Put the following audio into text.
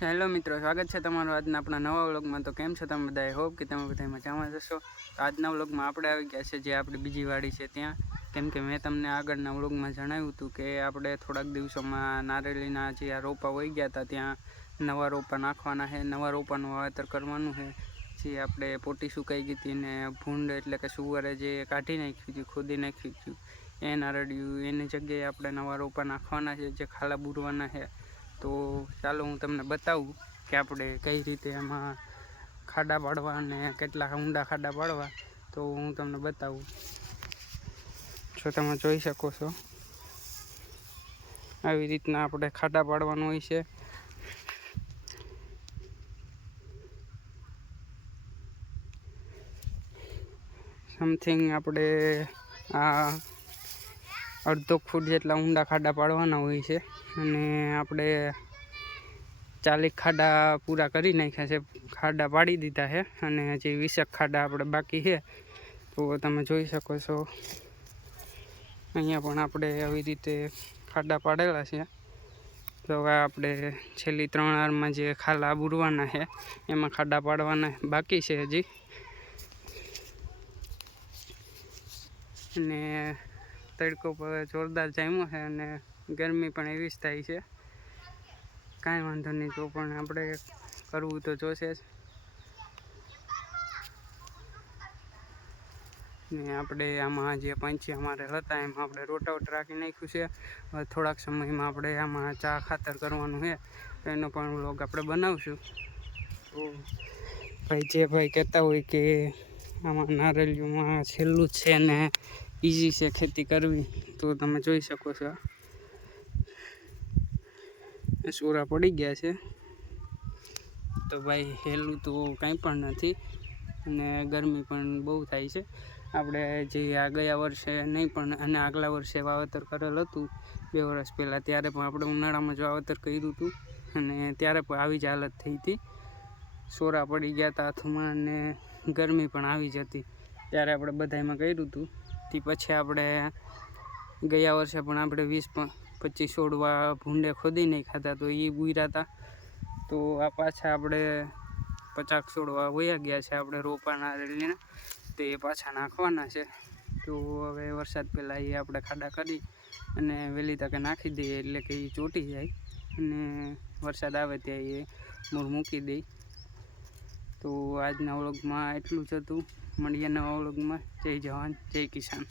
Hello મિત્રો, સ્વાગત છે તમારું આજના આપણા નવા વ્લોગમાં। તો કેમ છો તમે બધા? હોપ કે તમે બધા મજામાં જશો। તો આજના વ્લોગમાં આપણે આવી ગયા છે જે આપણી બીજી વાડી છે ત્યાં, કેમ કે મેં તમને આગળના વ્લોગમાં જણાવ્યું હતું કે આપણે થોડાક દિવસોમાં નારેળીના જે આ રોપા વહી ગયા હતા ત્યાં નવા રોપા નાખવાના છે, નવા રોપાનું વાવેતર કરવાનું છે। જે આપણે પોટી સુકાઈ ગઈ હતી ને ભૂંડ એટલે કે સુવરે જે કાઢી નાખ્યું હતું, ખોદી નાખ્યું હતું એ નારળિયું, એની જગ્યાએ આપણે નવા રોપા નાખવાના છે જે ખાલા બુરવાના છે। તો ચાલો હું તમને બતાવું કે આપણે કઈ રીતે એમાં ખાડા પાડવા અને કેટલા ઊંડા ખાડા પાડવા। તો હું તમને બતાવું, જો તમે જોઈ શકો છો આવી રીતના આપણે ખાડા પાડવાનું હોય છે। સમથિંગ આપણે આ અડધો ફૂટ જેટલા ઊંડા ખાડા પાડવાના હોય છે અને આપણે 40 ખાડા પૂરા કરી નાખ્યા છે, ખાડા પાડી દીધા છે અને હજી 20 ખાડા આપણે બાકી છે। તો તમે જોઈ શકો છો અહીંયા પણ આપણે આવી રીતે ખાડા પાડેલા છે। તો હવે આપણે છેલ્લી 3 આરમાં જે ખાલા બુરવાના છે એમાં ખાડા પાડવાના બાકી છે હજી। અને તડકો પર જોરદાર જામ્યો છે અને ગરમી પણ એવી જ થાય છે। કાંઈ વાંધો નહીં, તો પણ આપણે કરવું તો જોશે જ ને। આપણે આમાં જે પંચી અમારે હતા એમાં આપણે રોટાવટ રાખી નાખ્યું છે। થોડાક સમયમાં આપણે આમાં ચા ખાતર કરવાનું છે, તો એનો પણ વ્લોગ આપણે બનાવશું। તો ભાઈ કહેતા હોય કે આમાં નારેલિયુંમાં છેલ્લું જ છે ને ઇઝી છે ખેતી કરવી, તો તમે જોઈ શકો છો સોરા પડી ગયા છે। તો ભાઈ હેલું તો કંઈ પણ નથી અને ગરમી પણ બહુ થાય છે। આપણે જે આ ગયા વર્ષે નહીં પણ અને આગલા વર્ષે વાવેતર કરેલ હતું 2 વર્ષ પહેલાં, ત્યારે પણ આપણે ઉનાળામાં જ વાવેતર કર્યું હતું અને ત્યારે પણ આવી જ હાલત થઈ હતી, સોરા પડી ગયા હતા હાથમાં અને ગરમી પણ આવી જ હતી। ત્યારે આપણે બધામાં કર્યું હતું, તે પછી આપણે ગયા વર્ષે પણ આપણે 20-25 છોડવા ભૂંડે ખોદી નાખ્યા હતા, તો એ બુર્યા હતા। તો આ પાછા આપણે 50 છોડવા વયા ગયા છે આપણે રોપાના રેલીને, તો એ પાછા નાખવાના છે। તો હવે વરસાદ પહેલાં એ આપણે ખાડા કરી અને વહેલી તકે નાખી દઈએ એટલે કે એ ચોંટી જાય અને વરસાદ આવે ત્યાં એ મૂળ મૂકી દઈ। તો આજના વ્લોગમાં એટલું જ હતું, મળીએ નવા વ્લોગમાં। જય જવાન જય કિસાન।